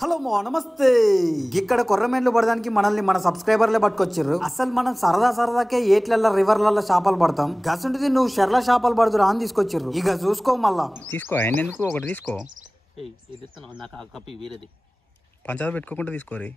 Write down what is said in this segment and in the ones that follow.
Hello మా నమస్తే. ఇక్కడ కొర్రమేన్లు పడడానికి మనల్ని మన సబ్స్క్రైబర్లే పట్టుకొచ్చిర్రు. అసలు మనం సరదాకే ఏట్లల్లో రివర్లలో చేపలు పడతాం. గసుంటిది నువ్వు షెర్ల చేపలు పడుతురా అని తీసుకొచ్చిర్రు. ఇక చూసుకో మళ్ళా తీసుకో. ఆయన ఎందుకు ఒకటి తీసుకో. నాకు వేరేది పంచాలు పెట్టుకోకుండా తీసుకోరి.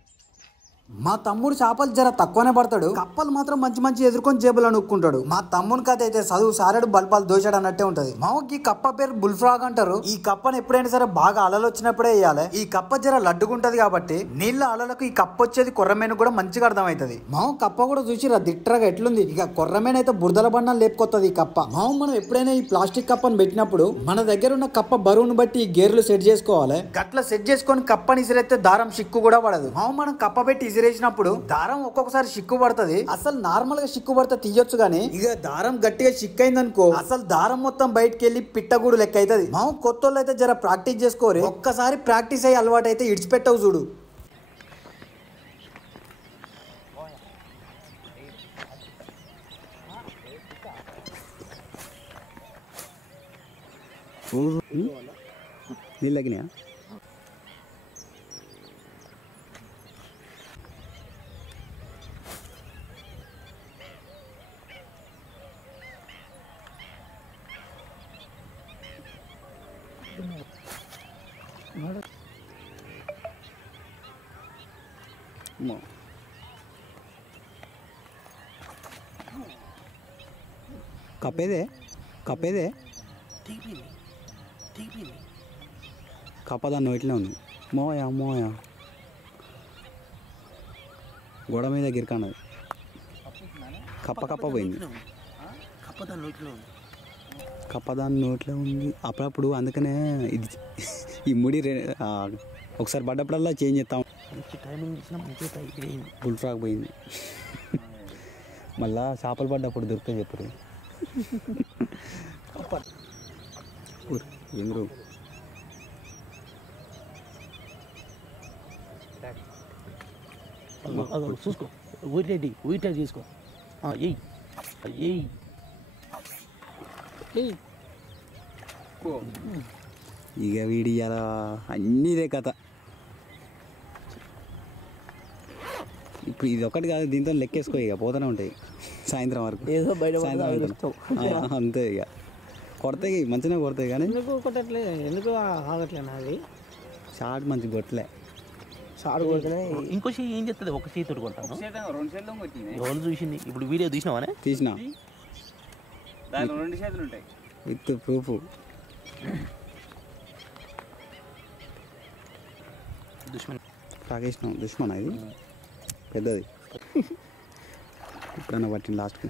మా తమ్ముడు చేపలు జర తక్కువనే పడతాడు. కప్పలు మాత్రం మంచి ఎదుర్కొని జేబులో నొక్కుంటాడు. మా తమ్ముని కథ అయితే చదువు సారెడు బల్పాలు దోశాడు అన్నట్టే ఉంటది. మామకి కప్ప పేరు బుల్ ఫ్రాగ్ అంటారు. ఈ కప్పని ఎప్పుడైనా సరే బాగా అలలు వచ్చినప్పుడే వేయాలి. ఈ కప్ప జర లడ్డుకుంటది కాబట్టి నీళ్ళ అలలకు ఈ కప్ప వచ్చేది కొర్రమేను కూడా మంచిగా అర్థమవుతుంది. మామ కప్ప కూడా చూసిరా దిట్టరగా ఎట్లుంది. ఇక కొర్రమేను అయితే బురదల బండాలు లేపుకొత్తది ఈ కప్ప. మామ మనం ఎప్పుడైనా ఈ ప్లాస్టిక్ కప్పని పెట్టినప్పుడు మన దగ్గర ఉన్న కప్ప బరువును బట్టి ఈ గేర్లు సెట్ చేసుకోవాలి. గట్ల సెట్ చేసుకొని కప్పని ఇసిరేస్తే దారం సిక్కు కూడా పడదు. మామ మనం కప్ప పెట్టి ఇసిరేసినప్పుడు దారం ఒక్కొక్కసారి సిక్కు పడుతుంది. అసలు నార్మల్ గా సిక్కు పడితే తీయొచ్చు గానీ ఇక దారం గట్టిగా సిక్కు అయిందనుకో అసలు దారం మొత్తం బయటకు వెళ్ళి పిట్టగూడు లెక్క అవుతుంది. మామ కొత్త అయితే జర ప్రాక్టీస్ చేసుకోరు. ఒక్కసారి ప్రాక్టీస్ అయ్యి అలవాటు అయితే ఇడిచిపెట్టవు చూడు. నీళ్ళగినా కప్పేదే కప్ప దాన్ని నోట్లే ఉంది. మోయా గోడ మీద గిరికన్నది. కప్ప పోయింది. కప్ప దాని నోట్లో ఉంది అప్పుడప్పుడు. అందుకనే ఇది ఈ ముడి ఒకసారి పడ్డప్పుడల్లా చేంజ్ చేస్తాం. బుల్ ఫ్రాగ్ పోయింది. మళ్ళా చేపలు పడ్డప్పుడు దొరికితే చెప్పరు. ఎందరు చూసుకో ఊరిటెడ్ తీసుకో. ఇక వీడి ఇలా అన్నీదే కథ. ఇప్పుడు ఇది ఒకటి కాదు, దీంతో లెక్కేసుకో. ఇక పోతూనే ఉంటాయి సాయంత్రం వరకు. ఏదో బయట అంతే. ఇక కొడతాయి, మంచిగా కొడతాయి. కానీ ఎందుకు ఆగట్లే నాది షార్ట్ మంచి కొట్టలే. షార్ట్ కొడుతున్నాయి. ఇంకో చేయి ఏం చెప్తుంది? ఒక చేయి తోటి కొడతాను. ఎవరు చూసింది? ఇప్పుడు వీడియో తీసినావానే? తీసినా. 2 చేతులు ఉంటాయి విత్ ప్రూఫ్. తాగేసినాం. దుష్మన్ ఇది పెద్దది. ఇప్పుడన్నా పట్టింది లాస్ట్కి.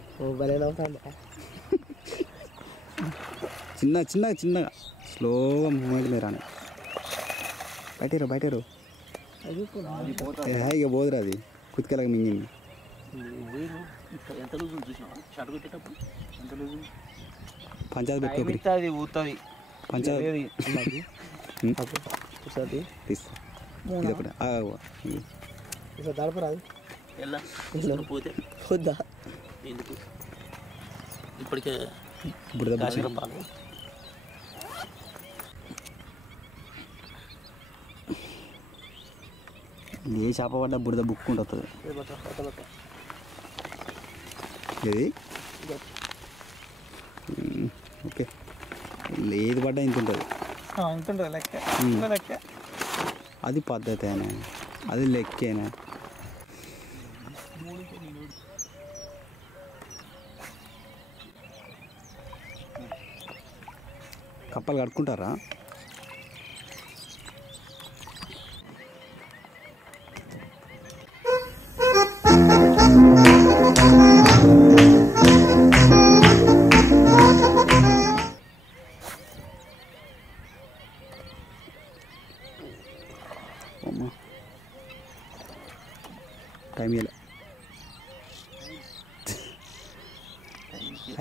చిన్నగా స్లోగా మూమెంట్ మీద రాని. బయటరు ఇక పోదురా. అది కుతికెలాగా మింగింది. పంచాయతీ పెట్టుకోకరి. పంచాయతీ పోతే ఎందుకు ఇప్పటికే పాలు. ఏ చేప పడ్డా బురద బుక్కుంటుంది. ఇది ఓకే. ఏది పడ్డా ఇంత ఉంటుంది. లెక్క అది పద్ధతి అయినా, అది లెక్కేనా. కప్పలు కట్టుకుంటారా? టైం ఇలా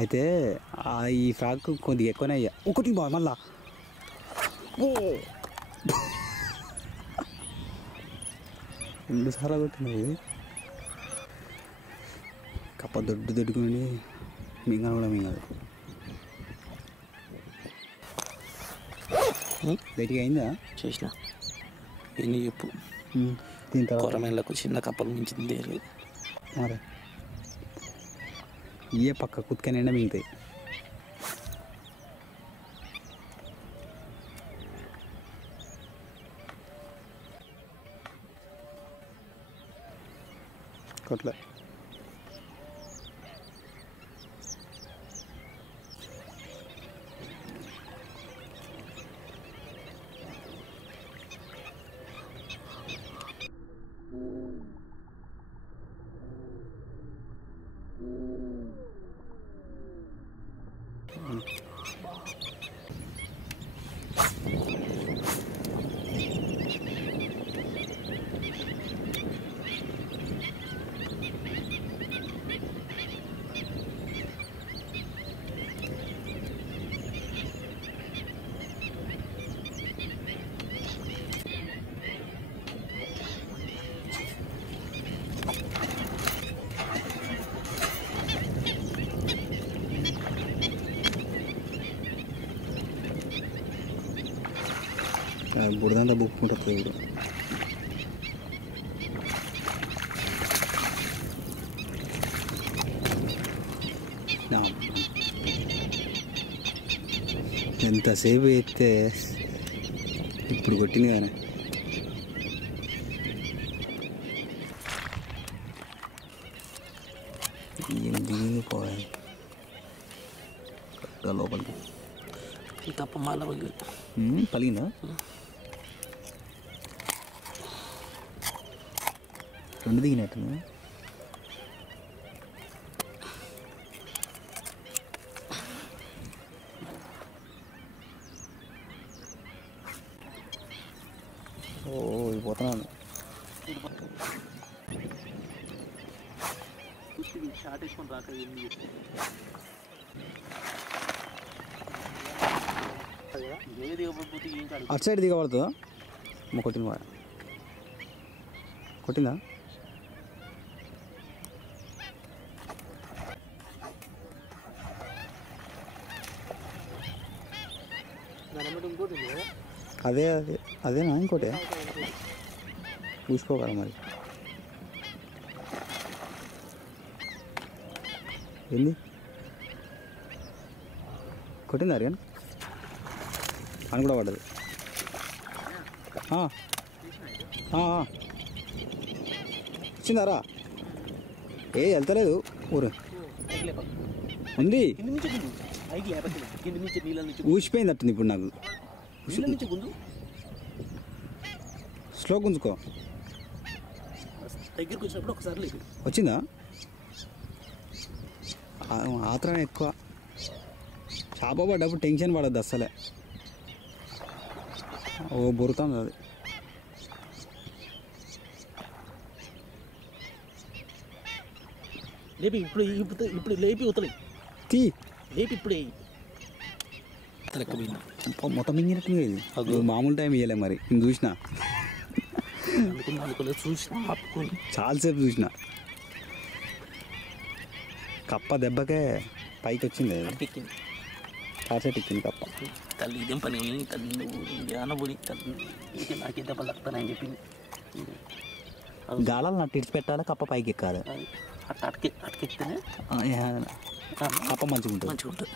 అయితే ఈ ఫ్రాక్ కొద్దిగా ఎక్కువనే అయ్యా. ఒకటి బాగా మళ్ళా రెండుసార్లు కొట్టినది. కప్ప దొడ్డుకొని మింగను కూడా మింగదు. గట్టిగా అయిందా? చేసిన ఎన్ని చెప్పు దీని తర్వాత కొరమేళ్ళకు చిన్న కప్పలు మించింది లేదు. మరి ఇయే పక్క కుత్క నిండా మిగుతాయి. కొట్ల బుడదంతా బుక్కుంటుంది దేవుడు. ఎంతసేపు ఎత్తే ఇప్పుడు కొట్టింది కానీ ఏం దిగింది పోయాలి లోపలికి. ఈ కప్ప మాల పలిగిందా? రెండు దిగినట్టు. ఓ పోతున్నాను. షార్ట్ వేసుకొని రాక ఏంది ఏది ఇవ్వకపోతే ఏం కాదు. అటు సైడ్ దిగబడుతుందా? కొట్టింది కొట్టిందా? ఇంకోటి అదే అదే అదేనా ఇంకోటి చూసుకోగల మరి. ఏంది కొట్టిందా అరిగాను అని కూడా పడ్డది. వచ్చిందారా? ఏ వెళ్తలేదు ఊరు ఉంది. ఊసిపోయింది అట్టుంది ఇప్పుడు నాకు. స్లో గుంజుకో. దగ్గరికి వచ్చినప్పుడు ఒకసారి లేదు. వచ్చిందా? ఆత్రం ఎక్కువ. చేప పడ్డప్పుడు టెన్షన్ పడద్దు అస్సలే. ఓ బొరుతుంది అది. లేపి ఇప్పుడు ఇప్పుడు లేపి ఉతలే తీ లేపి ఇప్పుడే మొత్తం మింగినట్టు ఇది మామూలు టైం ఇవ్వలే మరి. నేను చూసిన చాలాసేపు చూసిన. కప్ప దెబ్బకే పైకి వచ్చింది. కాసేపు ఎక్కింది కప్ప. తల్లి ఇదేం పని తల్లి అనబడి తల్లి నాకే దెబ్బలు తక్కుతానని చెప్పింది. గాలాలు నట్టు ఇడిచి పెట్టాలి, కప్ప పైకి ఎక్కాలి. అటుకెక్కితేనే కప్ప మంచిగా ఉంటుంది. మంచిగా ఉంటుంది.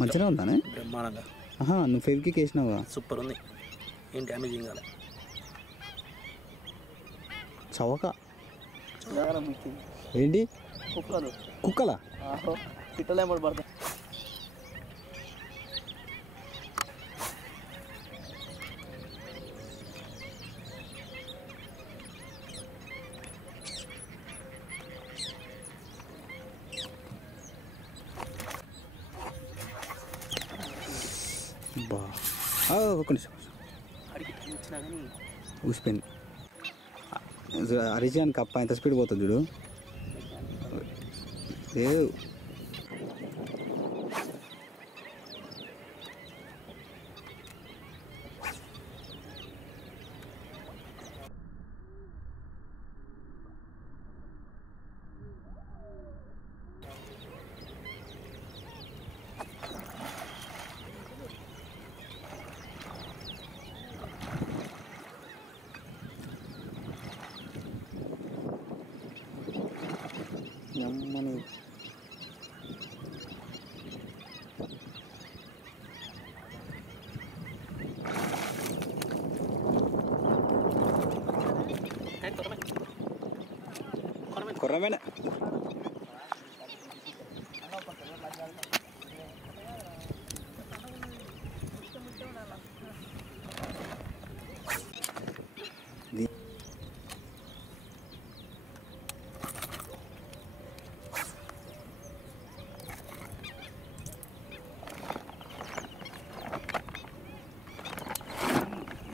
మంచిగా ఉందానే? బ్రహ్మాండంగా. నువ్వు ఫెవికిక్ వేసినావా? సూపర్ ఉంది. ఏం డ్యామేజ్ ఏం కాలే. చవక ఏంటి? కుక్కలా? పిట్టలేమో పడతాయి. ఒక్క నిమిషం ఊసిపోయింది. అరిచాను కప్ప ఎంత స్పీడ్ పోతుంది చూడు. లేదు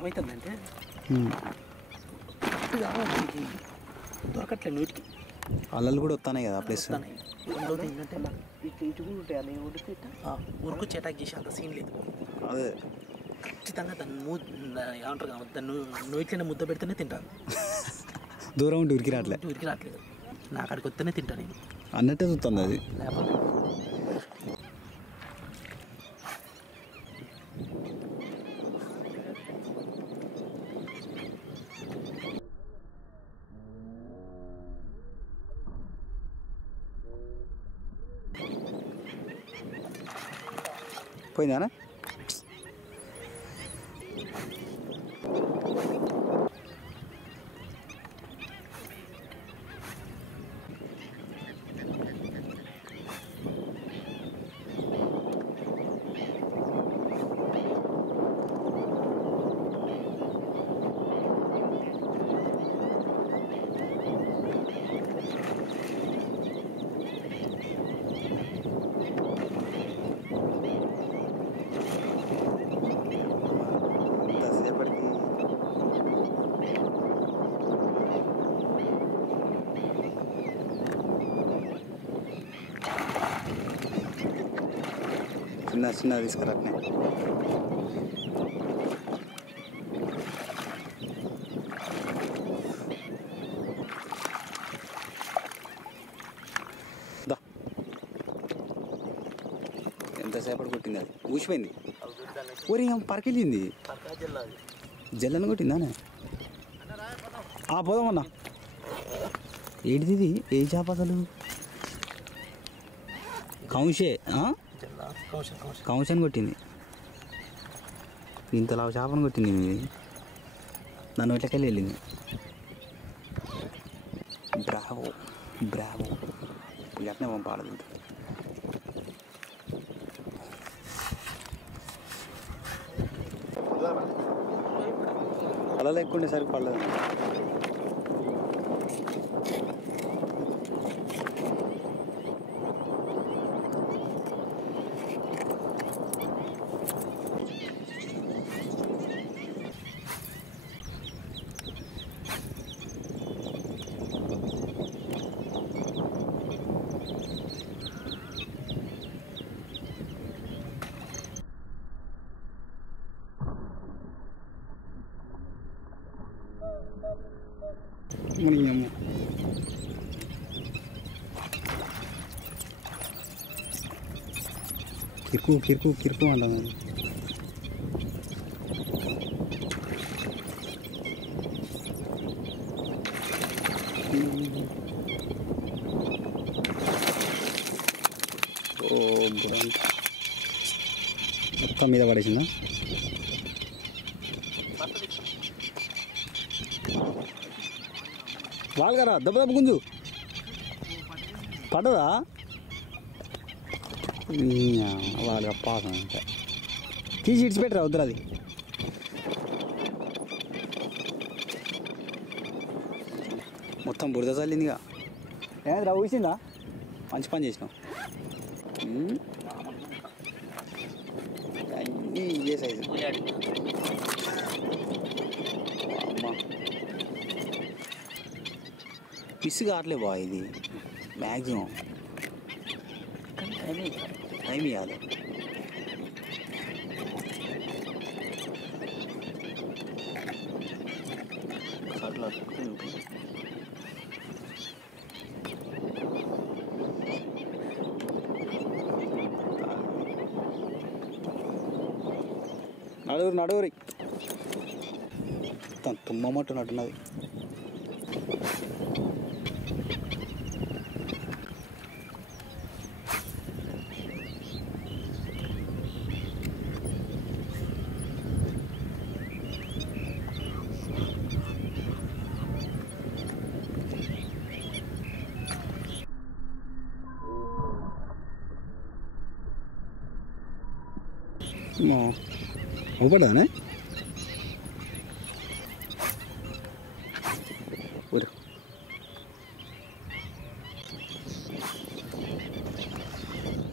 ఏమవుతుందంటే దొరకట్లే నోటికి అల్లలు కూడా వస్తున్నాయి కదా ప్లస్ రెండోది ఏంటంటే ఇటు ఇటు కూడా ఉంటాయి అలా ఉడికి ఉరుకు చెటాక్ చేసి అంత సీన్ లేదు. అదే ఖచ్చితంగా దాన్ని ఏమంటారు కాబట్టి దాన్ని నోట్లోనే ముద్ద పెడితేనే తింటాను. దూరం ఉండి ఉరికి రావట్లే ఉరికి రావట్లేదు. నా అక్కడికి వస్తేనే తింటాను నేను అన్నట్టే చూస్తుంది అది. లేకపోతే పోయిందానా? చిన్న తీసుకురాట్నే ఎంతసేపటి కొట్టింది అది ఊసిపోయింది. ఊరి పరకెళ్ళింది జల్లని కొట్టిందానే. పోదామన్నా. ఏంటిది ఏ చేప అసలు? కౌంషన్ కొట్టింది. ఇంతలా చేపను కొట్టింది. నన్ను ఇట్లకెళ్ళి వెళ్ళింది. బ్రావో బ్రావో ఎట్నే పంపాలి. అలా లేకుండే సరికి పడలేదు. కిరుకు కిరుకు కిరుకు అంటాను. మొత్తం మీద పడేసిందా? వాళ్ళగారా దెబ్బ దెబ్బ గుంజు పడ్డదా? వాళ్ళగా పాసం తీసి ఇడిచిపెట్టరా వద్దురా. అది మొత్తం బురద చల్లిందిగా. ఏమైందిరా ఊసిందా? మంచి పని చేసినాం. అన్నీ ఇదే సైజు. అమ్మా పిసి కావట్లే బా. ఇది మ్యాక్సిమం టైం ఇవ్వాలి. నడుగురు నడుగురి తుమ్మమంటున్నట్టున్నది. అవుపడదానే ఊరు.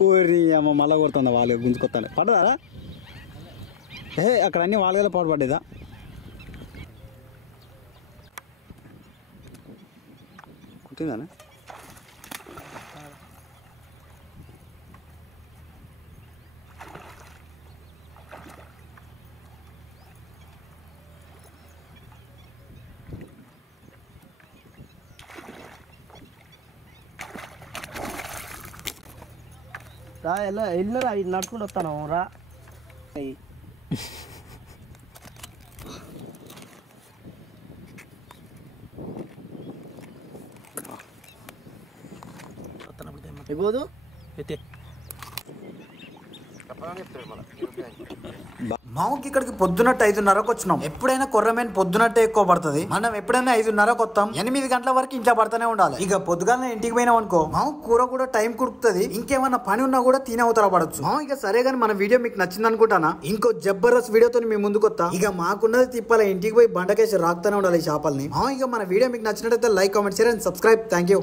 ఊరి అమ్మ మళ్ళా కొడుతుందా? వాళ్ళు గుంజుకొస్తాను పడ్డదారా? అక్కడ అన్ని వాళ్ళగా పాటు పడ్డేదా? కుట్టిందానా రా వెళ్ళరా నడుచుకుంటూ వస్తాను రా ఎగోదు అయితే మామకి ఇక్కడికి పొద్దునట్టు 5:30కు వచ్చినాం. ఎప్పుడైనా కొర్రమేన్ పొద్దునట్టే ఎక్కువ పడుతుంది. మనం ఎప్పుడైనా 5:30కు వస్తాం, 8 గంటల వరకు ఇంట్లో పడుతూనే ఉండాలి. ఇక పొద్దుగానే ఇంటికి పోయినాం అనుకో మామ కూర కూడా టైం కుడుకుతుంది. ఇంకేమన్నా పని ఉన్నా కూడా తినే అవతల పడచ్చు. మామ ఇక సరే గానీ మన వీడియో మీకు నచ్చింది అనుకుంటానా? ఇంకో జబర్దస్త్ వీడియోతో మేము ముందుకు వస్తా. ఇక మాకున్నది తిప్పాలి, ఇంటికి పోయి బండకేసి రాకుతూనే ఉండాలి ఈ చేపల్ని. మామ ఇక మన వీడియో మీకు నచ్చినట్లయితే like, comment, share and subscribe. Thank you.